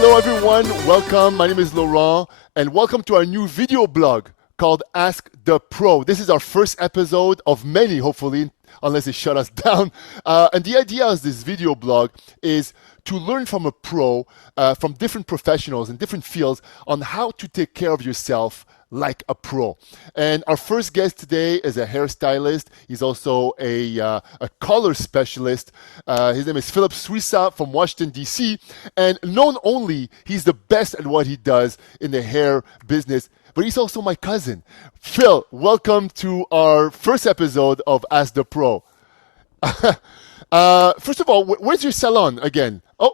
Hello everyone, welcome. My name is Laurent and welcome to our new video blog called Ask the Pro. This is our first episode of many, hopefully, unless they shut us down. And the idea of this video blog is to learn from a pro, from different professionals in different fields on how to take care of yourself like a pro. And our first guest today is a hairstylist. He's also a color specialist. His name is Philippe Suissa from Washington, D.C. And known only, he's the best at what he does in the hair business, but he's also my cousin. Phil, welcome to our first episode of Ask the Pro. First of all, where's your salon again? Oh,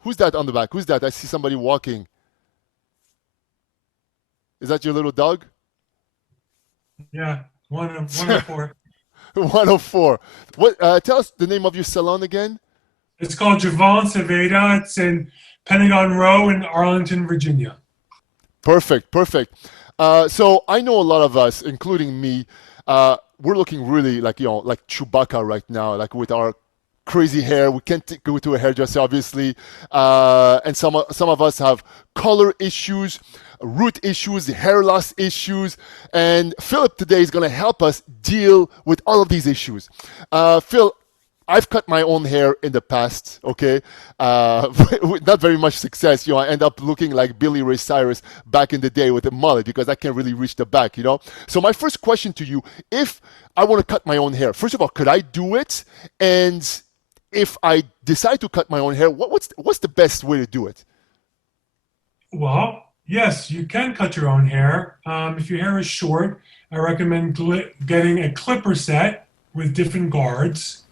who's that on the back? Who's that? I see somebody walking. Is that your little dog? Yeah, 104. 104. What? Tell us the name of your salon again. It's called Javon Ceveda. It's in Pentagon Row in Arlington, Virginia. Perfect. So I know a lot of us, including me, we're looking really like Chewbacca right now, like with our crazy hair. We can't go to a hairdresser, obviously, and some of us have color issues, root issues, hair loss issues, and Philip today is going to help us deal with all of these issues. Phil, I've cut my own hair in the past, okay? With not very much success. I end up looking like Billy Ray Cyrus back in the day with a mullet because I can't really reach the back, So my first question to you, if I want to cut my own hair, first of all, could I do it? And if I decide to cut my own hair, what's the best way to do it? Well, yes, you can cut your own hair. If your hair is short, I recommend getting a clipper set with different guards.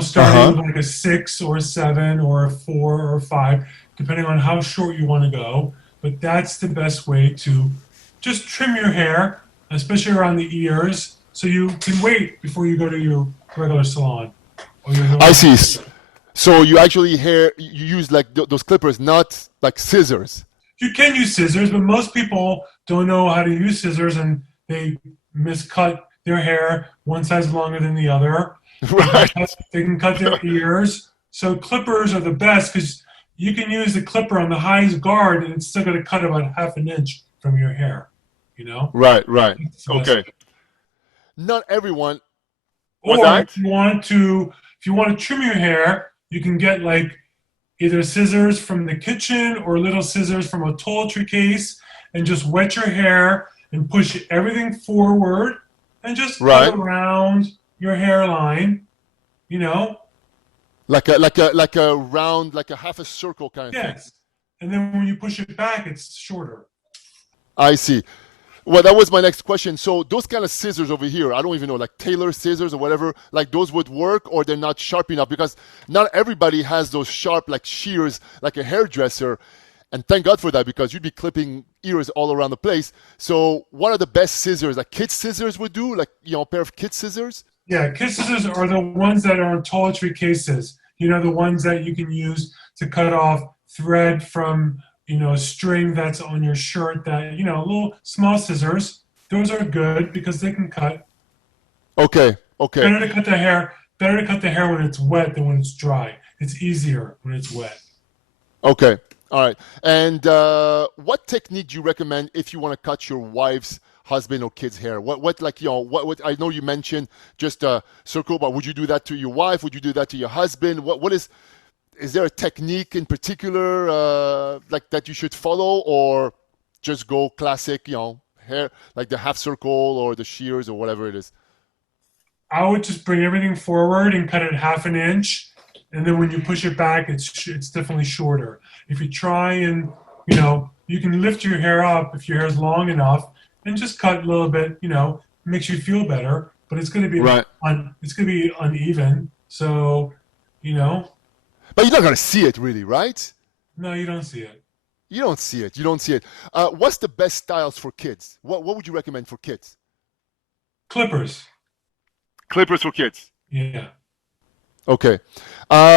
Starting with like a 6 or a 7 or a 4 or a 5, depending on how short you want to go. But that's the best way to just trim your hair, especially around the ears, so you can wait before you go to your regular salon. I see. So you actually you use like those clippers, not like scissors. You can use scissors, but most people don't know how to use scissors and they miscut their hair one size longer than the other. Right. They can cut their ears. So clippers are the best because you can use the clipper on the highest guard and it's still going to cut about half an inch from your hair. Right. Okay. Not everyone. Or if you want to trim your hair, you can get like either scissors from the kitchen or little scissors from a toiletry case and just wet your hair and push everything forward and just cut around your hairline, like a round, like a half a circle kind of thing. Yes. And then when you push it back, it's shorter. I see. Well, that was my next question. So those kind of scissors over here, I don't even know, like Taylor scissors or whatever, like those would work, or they're not sharp enough? Because not everybody has those sharp like shears like a hairdresser. And thank God for that, because you'd be clipping ears all around the place. So what are the best scissors? Like kids scissors would do, like, a pair of kids scissors? Yeah, kids scissors are the ones that are in toiletry cases. The ones that you can use to cut off thread from, a string that's on your shirt, that, little small scissors. Those are good because they can cut. Okay. Better to cut the hair when it's wet than when it's dry. It's easier when it's wet. Okay. All right. And what technique do you recommend if you want to cut your wife's husband or kid's hair? What I know you mentioned just a circle, but would you do that to your wife? Would you do that to your husband? Is there a technique in particular like that you should follow, or just go classic, hair, like the half circle or the shears or whatever it is? I would just bring everything forward and cut it half an inch. And then when you push it back, it's definitely shorter. If you try and, you can lift your hair up if your hair is long enough and just cut a little bit, makes you feel better, but it's going to be it's going to be uneven. So, But you're not going to see it really, right? No, you don't see it. You don't see it. What's the best styles for kids? What would you recommend for kids? Clippers. Clippers for kids. Yeah. Okay.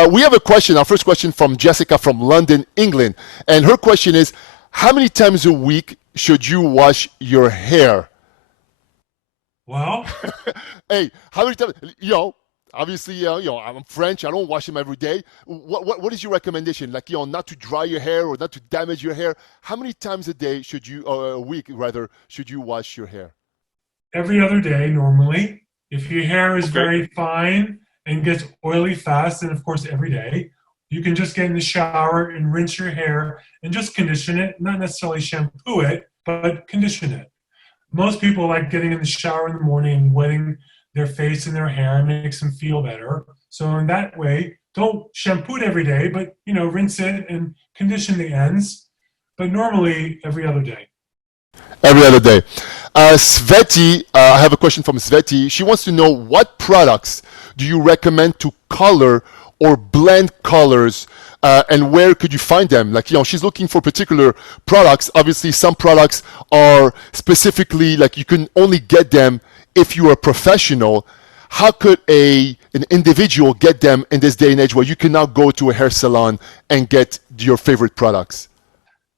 We have a question, our first question from Jessica from London, England. And her question is, how many times a week should you wash your hair? Well, Hey, how many times? Obviously, I'm French. I don't wash them every day. What is your recommendation? Like, not to dry your hair or not to damage your hair. How many times a day should you, or a week rather, should you wash your hair? Every other day, normally. If your hair is Okay. very fine and gets oily fast, then of course every day. You can just get in the shower and rinse your hair and just condition it, not necessarily shampoo it, but condition it. Most people like getting in the shower in the morning and wetting their face and their hair. It makes them feel better. So in that way, don't shampoo it every day, but rinse it and condition the ends. But normally every other day. Every other day. Sveti, I have a question from Sveti. She wants to know what products do you recommend to color or blend colors, and where could you find them? Like, she's looking for particular products. Obviously, some products are specifically like you can only get them if you are a professional. How could an individual get them in this day and age where you can now go to a hair salon and get your favorite products?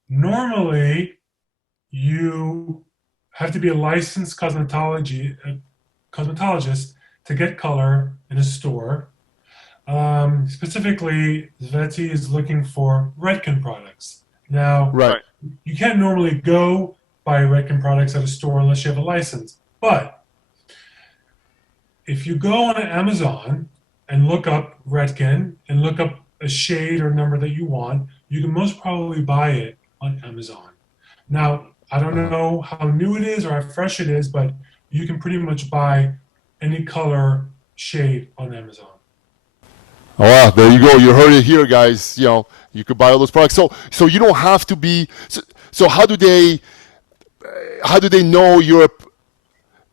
Normally, you have to be a licensed cosmetologist to get color in a store. Specifically, Sveti is looking for Redken products. Now, Right. you can't normally go buy Redken products at a store unless you have a license. But if you go on Amazon and look up Redken and look up a shade or number that you want, you can most probably buy it on Amazon. Now, I don't know how new it is or how fresh it is, but you can pretty much buy any color shade on Amazon. Oh, wow, there you go. You heard it here, guys. You could buy all those products. So you don't have to be. So how do they know if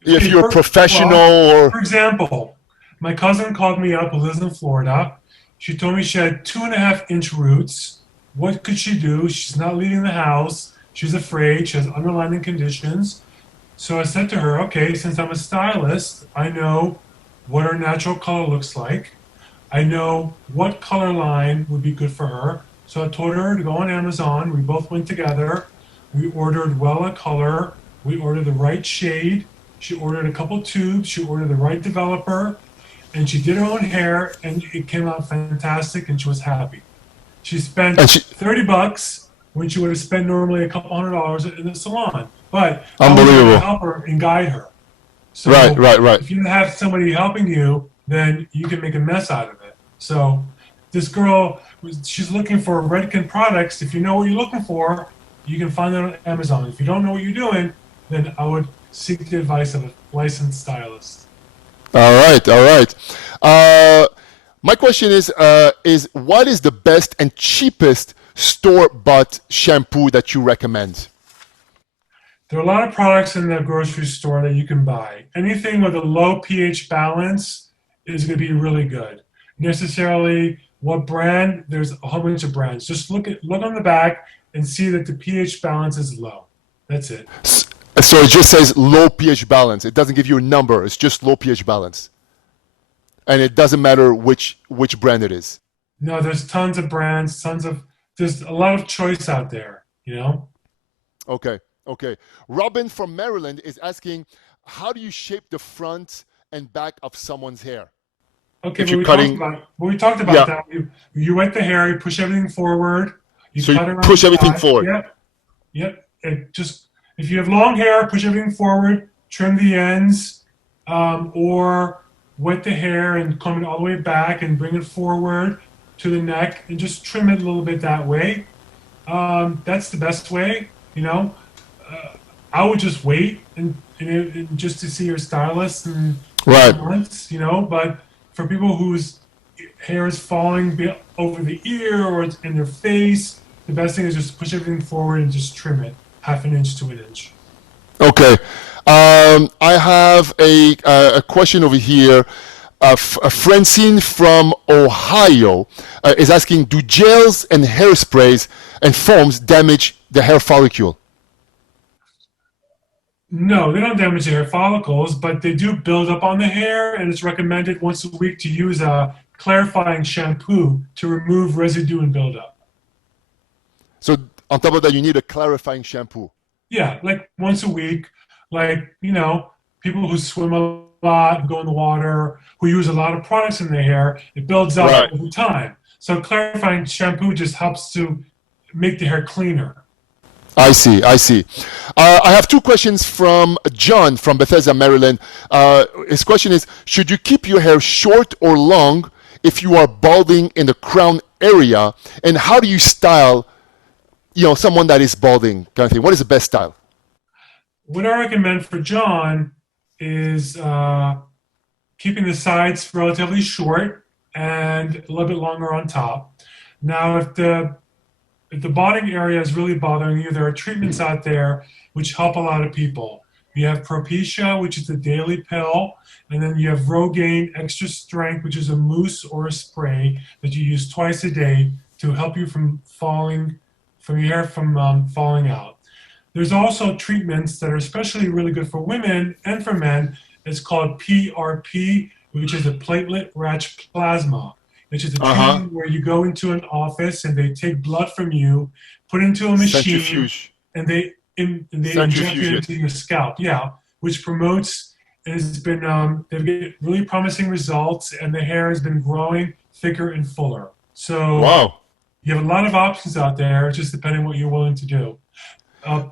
Okay, you're a professional well, or? for example, my cousin called me up who lives in Florida. She told me she had 2.5-inch roots. What could she do? She's not leaving the house. She's afraid. She has underlying conditions. So I said to her, okay, since I'm a stylist, I know what her natural color looks like. I know what color line would be good for her. So I told her to go on Amazon. We both went together. We ordered Wella color. We ordered the right shade. She ordered a couple tubes. She ordered the right developer. And she did her own hair, and it came out fantastic, and she was happy. She spent And she, $30 when she would have spent normally a couple $100 in the salon. But I was there to unbelievable. help her and guide her. Right, So right, right. if you have somebody helping you, then you can make a mess out of it. So this girl, she's looking for Redken products. If you know what you're looking for, you can find it on Amazon. If you don't know what you're doing, then I would seek the advice of a licensed stylist. All right, all right. My question is what is the best and cheapest store-bought shampoo that you recommend? There are a lot of products in the grocery store that you can buy. Anything with a low pH balance is going to be really good. Necessarily, what brand? There's a whole bunch of brands. Just look on the back and see that the pH balance is low. That's it. So it just says low pH balance. It doesn't give you a number. It's just low pH balance, and it doesn't matter which brand it is. No, there's tons of brands, there's a lot of choice out there. Okay, okay. Robin from Maryland is asking, how do you shape the front and back of someone's hair? Okay, If you're cutting, but we talked about yeah. that. You wet the hair, you push everything forward, you So you cut around push the everything side. forward. Yep, yep. If you have long hair, push everything forward, trim the ends, or wet the hair and comb it all the way back and bring it forward to the neck and just trim it a little bit that way. That's the best way. I would just wait and just to see your stylist in Right. months. But for people whose hair is falling over the ear or it's in their face, the best thing is just push everything forward and just trim it 1/2 inch to 1 inch. Okay. I have a question over here. Francine from Ohio is asking, do gels and hairsprays and foams damage the hair follicle? No, they don't damage the hair follicles, but they do build up on the hair, and it's recommended once a week to use a clarifying shampoo to remove residue and buildup. So on top of that, you need a clarifying shampoo. Yeah, like once a week. Like, people who swim a lot, who go in the water, who use a lot of products in their hair, it builds up Right. over time. So clarifying shampoo just helps to make the hair cleaner. I see. I see. I have two questions from John from Bethesda, Maryland. His question is: should you keep your hair short or long if you are balding in the crown area? And how do you style, someone that is balding, kind of thing? What is the best style? What I recommend for John is keeping the sides relatively short and a little bit longer on top. Now, if the balding area is really bothering you, there are treatments out there which help a lot of people. You have Propecia, which is a daily pill, and then you have Rogaine Extra Strength, which is a mousse or a spray that you use twice a day to help you from your hair from falling out. There's also treatments that are especially really good for women and for men. It's called PRP, which is a platelet rich plasma. It's just a Uh huh. treatment where you go into an office and they take blood from you, put it into a machine, Centrifuge. and they inject it Centrifuge it. into your scalp. Yeah, which promotes and has been they've get really promising results, and the hair has been growing thicker and fuller. So Wow. you have a lot of options out there, just depending what you're willing to do.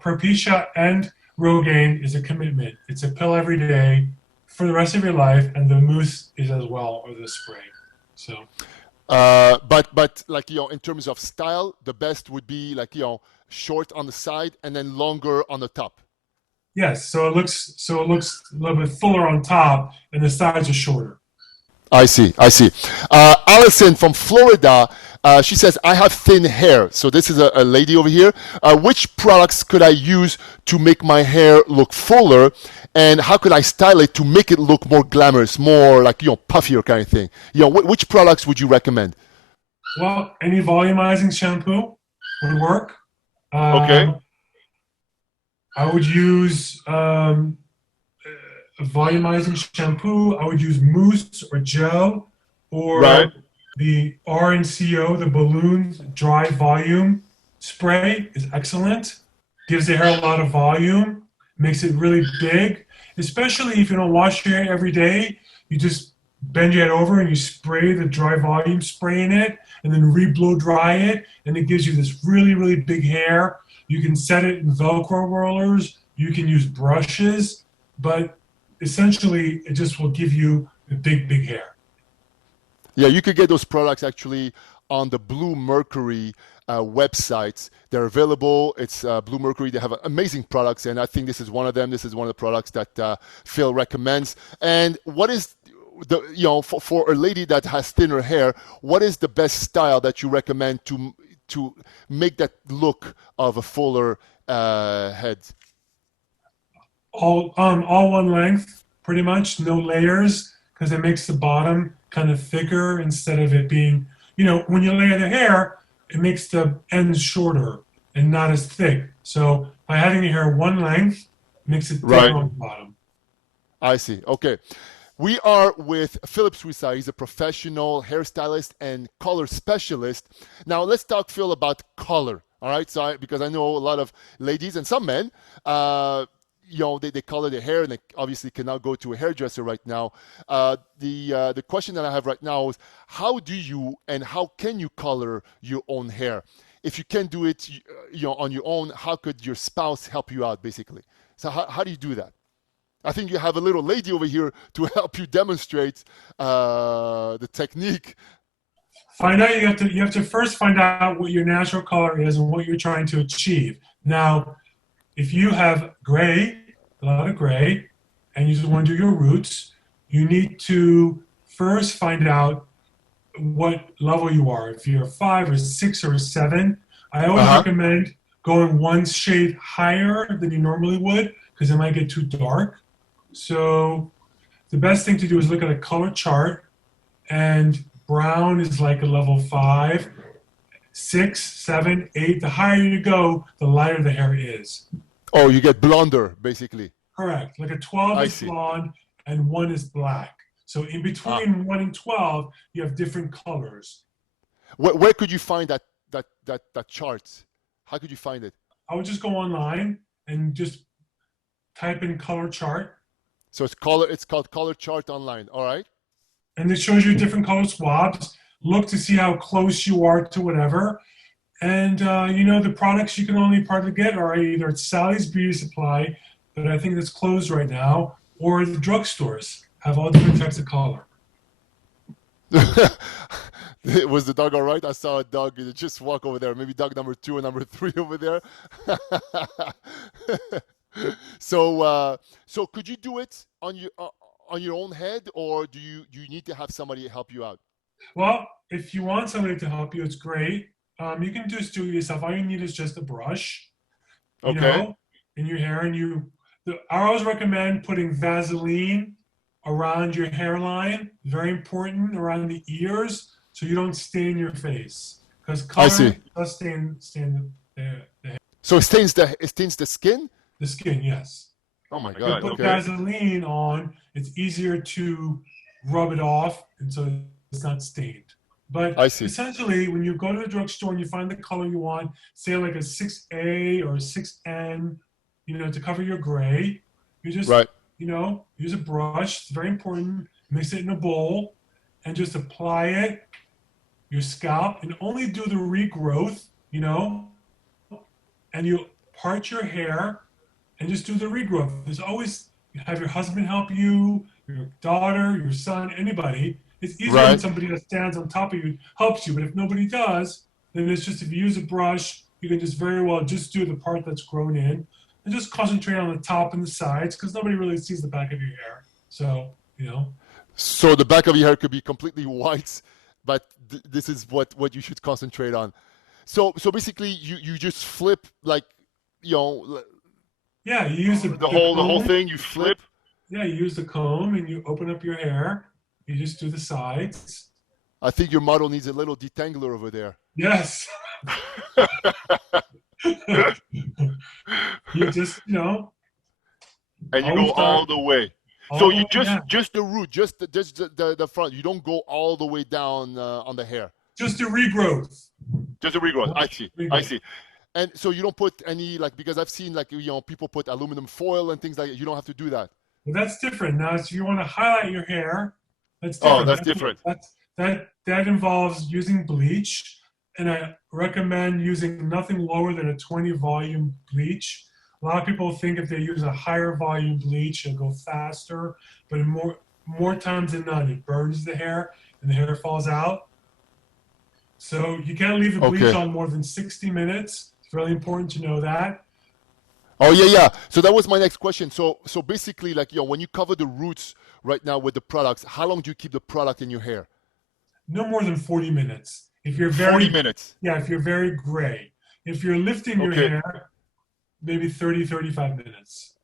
Propecia and Rogaine is a commitment. It's a pill every day for the rest of your life, and the mousse is as well, or the spray. So But like in terms of style, the best would be like short on the side and then longer on the top. yes, so it looks a little bit fuller on top, and the sides are shorter. I see. I see. Allison from Florida, she says, I have thin hair. So this is a lady over here. Which products could I use to make my hair look fuller? And how could I style it to make it look more glamorous, more like, puffier kind of thing? Which products would you recommend? Well, any volumizing shampoo would work. Okay. Um, I would use a volumizing shampoo. I would use mousse or gel, Right. or the RNCO, the balloon dry volume spray is excellent. Gives the hair a lot of volume, makes it really big, especially if you don't wash your hair every day. You just bend your head over and you spray the dry volume spray in it, and then re-blow dry it, and it gives you this really, really big hair. You can set it in Velcro rollers. You can use brushes, but essentially, it just will give you a big, big hair. Yeah, you could get those products actually on the Blue Mercury websites. They're available. It's Blue Mercury. They have amazing products, and I think this is one of them. This is one of the products that Phil recommends. And what is for a lady that has thinner hair, what is the best style that you recommend to make that look of a fuller head? All one length, pretty much, no layers, because it makes the bottom kind of thicker instead of it being, when you layer the hair, it makes the ends shorter and not as thick. So by having your hair one length, it makes it thicker Right. on the bottom. I see. Okay. We are with Philippe Suissa. He's a professional hairstylist and color specialist. Now, let's talk, Phil, about color. All right. Because I know a lot of ladies and some men, they color their hair and they obviously cannot go to a hairdresser right now. The question that I have right now is how do you and how can you color your own hair? If you can do it, on your own, how could your spouse help you out, basically? So how do you do that? I think you have a little lady over here to help you demonstrate the technique. Find out you have to first find out what your natural color is and what you're trying to achieve. Now, if you have gray, a lot of gray, and you just want to do your roots, you need to first find out what level you are. If you're a 5 or 6 or a 7, I Uh always huh. recommend going one shade higher than you normally would because it might get too dark. So the best thing to do is look at a color chart, and brown is like a level 5, 6, 7, 8. The higher you go, the lighter the hair is. Oh, you get blonder, basically. Correct. Like a 12 I is see. blonde and 1 is black. So in Ah, between 1 and 12, you have different colors. where could you find that chart? How could you find it? I would just go online and just type in color chart. So it's called Color Chart Online. All right. and it shows you different color swabs. Look to see how close you are to whatever. And the products you can only partly get are either at Sally's Beauty Supply, but I think that's closed right now, or the drugstores have all different types of color. Was the dog all right? I saw a dog just walk over there. Maybe dog number 2 or number 3 over there. So could you do it on your own head, or do you need to have somebody help you out? Well, if you want somebody to help you, it's great. You can just do it yourself. All you need is just a brush, Okay. in your hair, and I always recommend putting Vaseline around your hairline. Very important around the ears, so you don't stain your face because I color see. does stain So it stains the skin. the skin. Yes, Oh my you God. put Okay. Vaseline on. It's easier to rub it off, and so it's not stained. But I see. essentially, when you go to the drugstore and you find the color you want, say like a 6A or a 6N, to cover your gray, you just, Right. use a brush. It's very important. Mix it in a bowl and just apply it your scalp and only do the regrowth, and you part your hair and just do the regrowth. There's always have your husband help you, your daughter, your son, anybody. It's easier when Right. somebody that stands on top of you helps you, but if nobody does, then it's just if you use a brush, you can just very well just do the part that's grown in and just concentrate on the top and the sides because nobody really sees the back of your hair. So. So the back of your hair could be completely white, but this is what you should concentrate on. So basically, you just flip like you know Yeah, you use the whole comb. thing. You flip. Yeah, you use the comb and you open up your hair. You just do the sides. I think your model needs a little detangler over there. Yes. You just, And you always go all start the way. So all the you way down. just the root, just the front. You don't go all the way down on the hair. Just a regrowth. Just the regrowth. I see. I Regrowth. see. And so you don't put any because I've seen people put aluminum foil and things like that. You don't have to do that. But that's different. Now, if you want to highlight your hair, that's Oh, different. that's different. That involves using bleach, and I recommend using nothing lower than a 20 volume bleach. A lot of people think if they use a higher volume bleach, it'll go faster, but more times than not, it burns the hair and the hair falls out. So you can't leave the bleach Okay. on more than 60 minutes. It's really important to know that. Oh yeah. So that was my next question. So basically, when you cover the roots right now with the products, how long do you keep the product in your hair? No more than 40 minutes. If you're 40 minutes. yeah, if you're very gray. If you're lifting your Okay. hair, maybe 30, 35 minutes.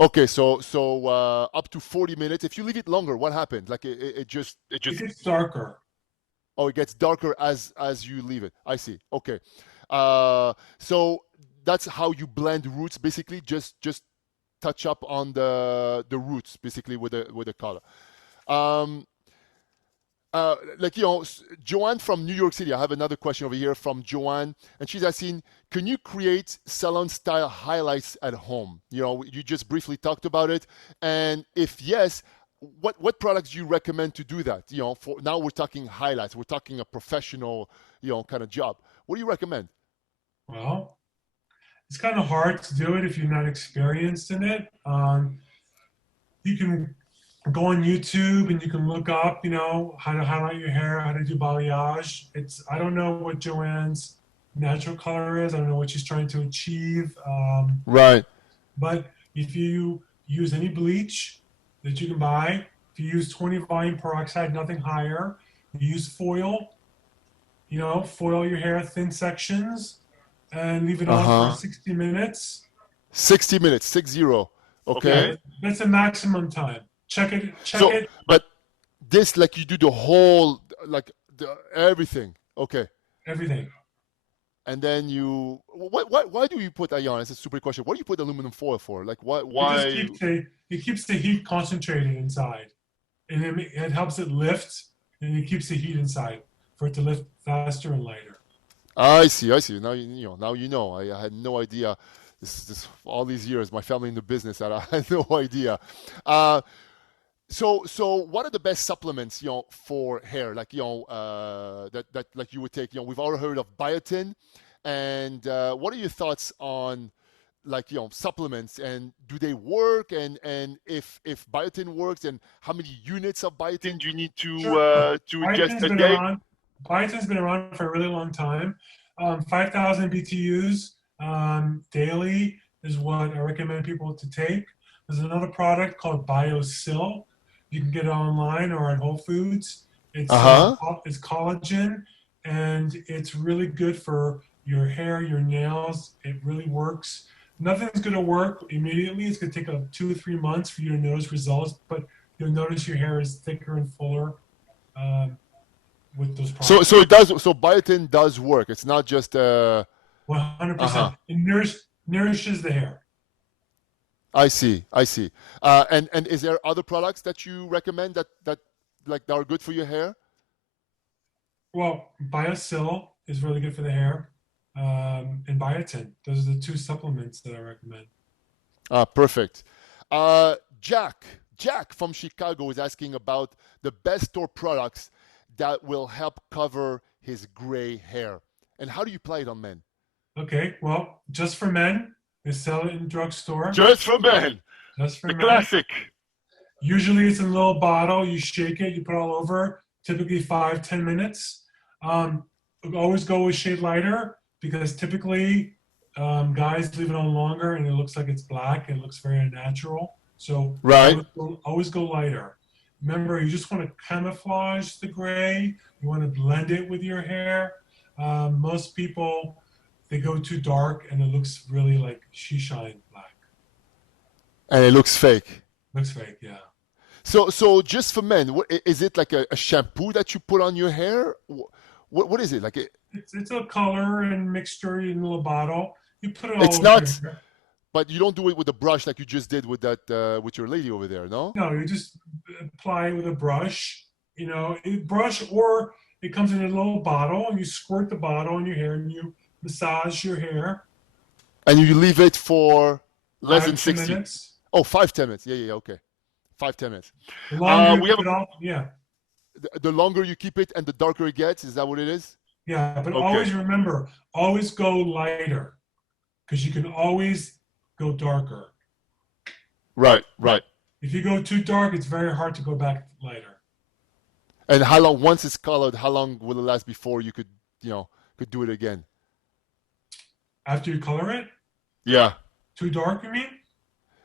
Okay. So up to 40 minutes. If you leave it longer, what happens? Like it just It gets darker. it gets darker as you leave it. I see. Okay. So that's how you blend roots, basically. Just touch up on the roots, basically, with the color. Um, Joanne from New York City. I have another question over here from Joanne, and she's asking, can you create salon style highlights at home? You just briefly talked about it, and if yes, what products do you recommend to do that? For now we're talking highlights. We're talking a professional, kind of job. What do you recommend? Well, it's kind of hard to do it if you're not experienced in it. You can go on YouTube and you can look up, how to highlight your hair, how to do balayage. I don't know what Joanne's natural color is. I don't know what she's trying to achieve. Right. But if you use any bleach that you can buy, if you use 20 volume peroxide, nothing higher, you use foil, foil your hair thin sections and leave it Uh on for huh. 60 minutes. 60 minutes, 60. Okay. Yeah, that's the maximum time. Check So, it, but this, like, you do the whole, like, everything. Okay. everything. And then why do you put, Ayan, it's a super question. What do you put aluminum foil for? Like, It just why? keeps the heat concentrated inside, and it helps it lift, and it keeps the heat inside for it to lift faster and lighter. I see. Now now you know. I had no idea this all these years, my family in the business, I had no idea. Uh, so what are the best supplements, for hair? Like, that like you would take. We've all heard of biotin, and what are your thoughts on, like, supplements, and do they work? And if biotin works, and how many units of biotin do you need Sure. to ingest Biotin's a been day? around. Biotin's been around for a really long time. 5,000 BTUs daily is what I recommend people to take. There's another product called BioSil. You can get it online or at Whole Foods. Uh huh. It's collagen, and it's really good for your hair, your nails. It really works. Nothing's going to work immediately. It's going to take 2 or 3 months for you to notice results, but you'll notice your hair is thicker and fuller um, with those products. So it does. So biotin does work. It's not just 100%. uh-huh. It nourishes the hair. I see. I see. And is there other products that you recommend that like that are good for your hair? Well, BioSil is really good for the hair, and biotin. Those are the two supplements that I recommend. Perfect. Jack, Jack from Chicago is asking about the best store products that will help cover his gray hair. And how do you apply it on men? Okay, well, just for men, they sell it in drugstore. Just for men, Just for the men. classic. Usually it's in a little bottle. You shake it, you put it all over, typically 5, 10 minutes. Um, Always go with shade lighter because typically guys leave it on longer and it looks like it's black. It looks very unnatural. So Right. always go lighter. Remember, you just want to camouflage the gray. You want to blend it with your hair. Most people, they go too dark and it looks really like she shine black. And it looks fake. Looks fake, yeah. So just for men, is it like a shampoo that you put on your hair? What is it like? It's a color and mixture in a little bottle. You put it all It's over your not, hair. but you don't do it with a brush like you just did with that with your lady over there, no? No, you just apply it with a brush. Brush or it comes in a little bottle and you squirt the bottle on your hair and you massage your hair And you leave it for less than five, ten 60. minutes. Oh, 5, 10 minutes. Yeah, okay. 5, 10 minutes. The longer you We have keep it off, yeah, the longer you keep it and the darker it gets. Is that what it is? yeah. But Okay. always remember, always go lighter because you can always go darker. Right, right. If you go too dark, it's very hard to go back lighter. And how long, once it's colored, how long will it last before you could do it again? After you color it, Yeah. too dark, you mean?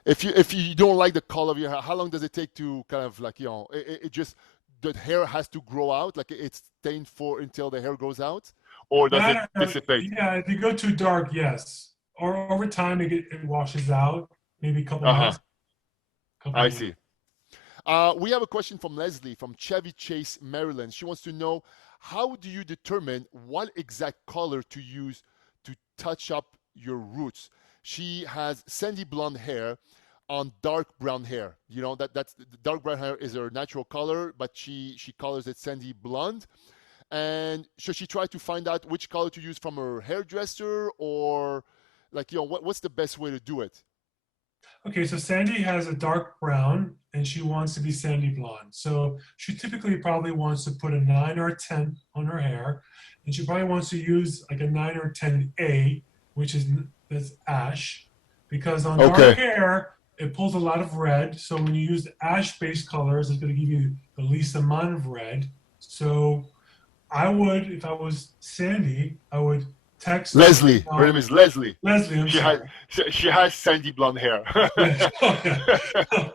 If you don't like the color of your hair, how long does it take to kind of like, it just, the hair has to grow out, like it's stained for until the hair grows out, or does it dissipate? Yeah, if you go too dark, yes. Or over time, it washes out, maybe a couple Uh-huh. months. Couple I months. see. We have a question from Leslie from Chevy Chase, Maryland. She wants to know, how do you determine what exact color to use to touch up your roots? She has sandy blonde hair on dark brown hair. That's the dark brown hair is her natural color, but she colors it sandy blonde. And so she tried to find out which color to use from her hairdresser, or like, what's the best way to do it? Okay, so Sandy has a dark brown and she wants to be sandy blonde. So she typically probably wants to put a 9 or a 10 on her hair. And she probably wants to use like a 9 or 10A, which is that's ash, because on dark Okay. hair, it pulls a lot of red. So when you use ash-based colors, it's going to give you the least amount of red. So I would, if I was Sandy, I would text her right Leslie. Her name now. is Leslie. Leslie, I'm She has sorry. she has sandy blonde hair. Yeah.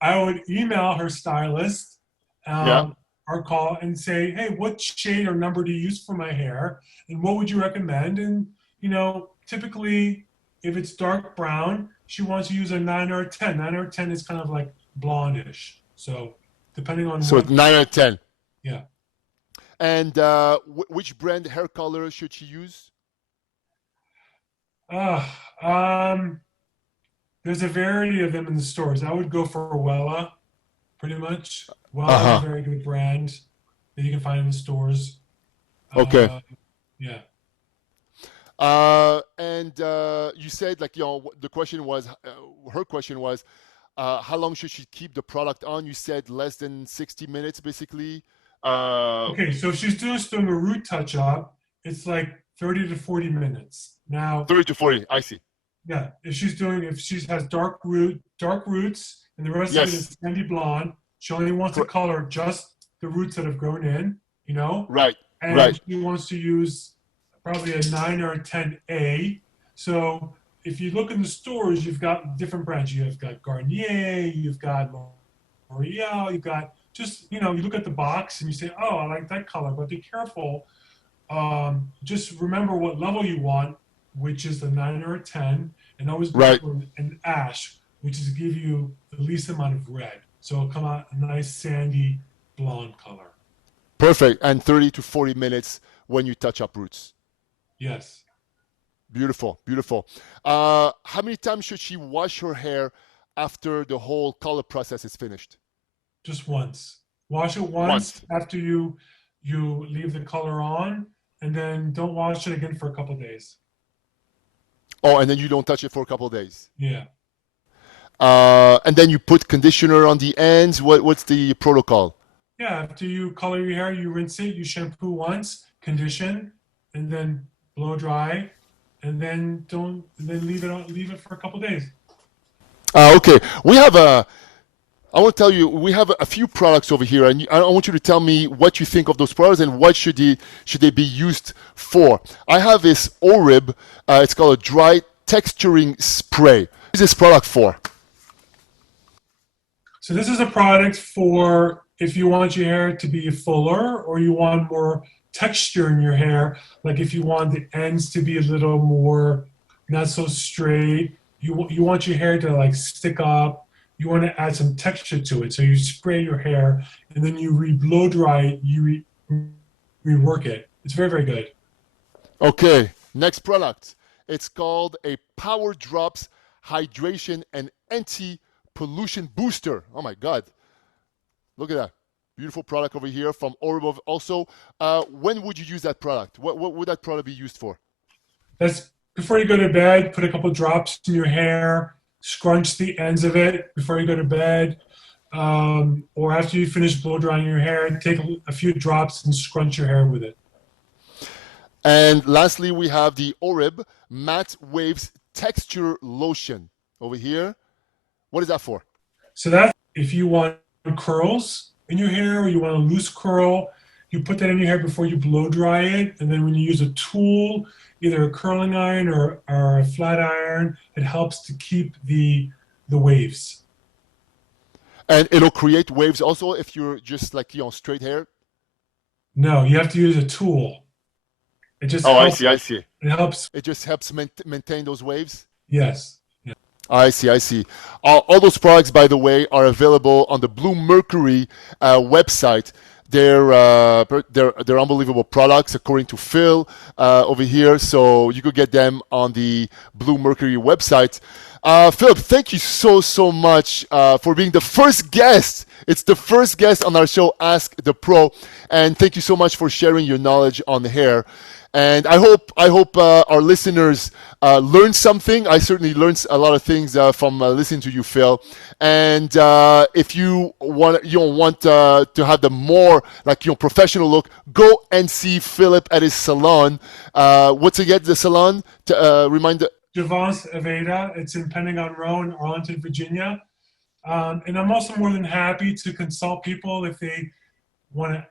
I would email her stylist Yeah. or call and say, hey, what shade or number do you use for my hair? And what would you recommend? And, typically, if it's dark brown, she wants to use a 9 or a 10. 9 or 10 is kind of like blondish. So, depending on So what, 9 or 10. yeah. And which brand hair color should she use? Uh, um, there's a variety of them in the stores. I would go for Wella, pretty much. Wella is a Uh-huh. very good brand that you can find in the stores. Okay. Uh, yeah. And you said, like, the question was, her question was, how long should she keep the product on? You said less than 60 minutes, basically. Okay, so if she's just doing a root touch up, it's like 30 to 40 minutes. Now, 30 to 40. I see. yeah, if she has dark roots, and the rest of it Yes. is sandy blonde, she only wants to color just the roots that have grown in, Right. and Right. she wants to use probably a 9 or a 10A. So if you look in the stores, you've got different brands. You've got Garnier, you've got L'Oreal, you've got just, you look at the box and you say, oh, I like that color, but be careful. Just remember what level you want, which is the 9 or a 10, and always go Right. for an ash, which is to give you the least amount of red. So it'll come out a nice sandy blonde color. Perfect. And 30 to 40 minutes when you touch up roots. Yes. Beautiful. Beautiful. How many times should she wash her hair after the whole color process is finished? Just once. Wash it once Once. after you leave the color on, and then don't wash it again for a couple days. Oh, and then you don't touch it for a couple of days. Yeah. And then you put conditioner on the ends. What's the protocol? Yeah. After you color your hair, you rinse it, you shampoo once, condition, and then blow dry, and then don't and then leave it for a couple days. Okay. I want to tell you, we have a few products over here, and I want you to tell me what you think of those products and what should they be used for. I have this Orib. It's called a dry texturing spray. What is this product for? So this is a product for if you want your hair to be fuller or you want more texture in your hair, like if you want the ends to be a little more not so straight, you want your hair to like stick up, you want to add some texture to it. So you spray your hair and then you blow dry it, rework it. It's very, very good. Okay, next product. It's called a Power Drops Hydration and Anti-Pollution Booster. Oh my God. Look at that. Beautiful product over here from Orib. Also, when would you use that product? What would that product be used for? That's before you go to bed, put a couple drops in your hair, scrunch the ends of it before you go to bed. Or after you finish blow drying your hair, take a few drops and scrunch your hair with it. And lastly, we have the Orib Matte Waves Texture Lotion over here. What is that for? So that's if you want curls in your hair or you want a loose curl, you put that in your hair before you blow dry it. And then when you use a tool, either a curling iron or a flat iron, it helps to keep the waves. And it'll create waves also if you're just like, straight hair? No, you have to use a tool. It just Oh, helps. I see. It helps. It just helps maintain those waves? Yes. Yeah. I see. All those products, by the way, are available on the Blue Mercury website. They're unbelievable products, according to Phil over here. So you could get them on the Blue Mercury website. Philip, thank you so much for being the first guest. It's the first guest on our show, Ask the Pro, and thank you so much for sharing your knowledge on hair. And I hope our listeners learned something. I certainly learned a lot of things from listening to you, Phil. And if you want to have the more professional look, go and see Philip at his salon. What's again the salon? Remind the. Javance Aveda. It's in Pentagon Row in Arlington, Virginia. And I'm also more than happy to consult people if they want to,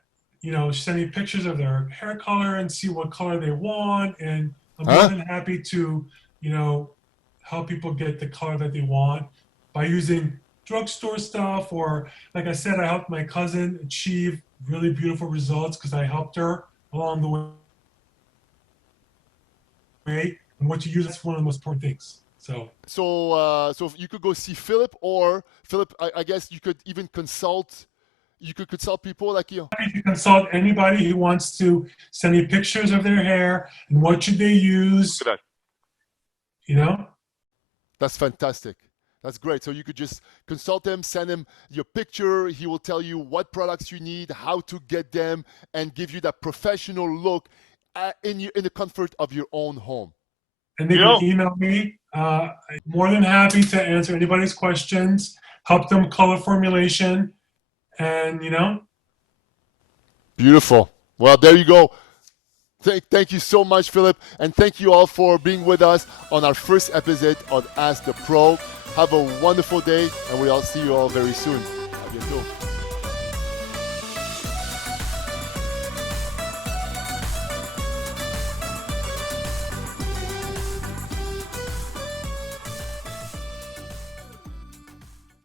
send me pictures of their hair color and see what color they want. And I'm more than happy to, help people get the color that they want by using drugstore stuff. Or, like I said, I helped my cousin achieve really beautiful results because I helped her along the way. And what you use is one of the most important things. So if you could go see Philip, or Philip, I guess you could even consult. You could consult people like you. Happy to consult anybody who wants to send me pictures of their hair and what should they use. Look at that. That's fantastic. That's great. So you could just consult him, send him your picture. He will tell you what products you need, how to get them, and give you that professional look in the comfort of your own home. and they can email me. More than happy to answer anybody's questions, help them color formulation, and Beautiful. Well, there you go. Thank you so much, Philip, and thank you all for being with us on our first episode of Ask the Pro. Have a wonderful day, and we'll see you all very soon. À bientôt.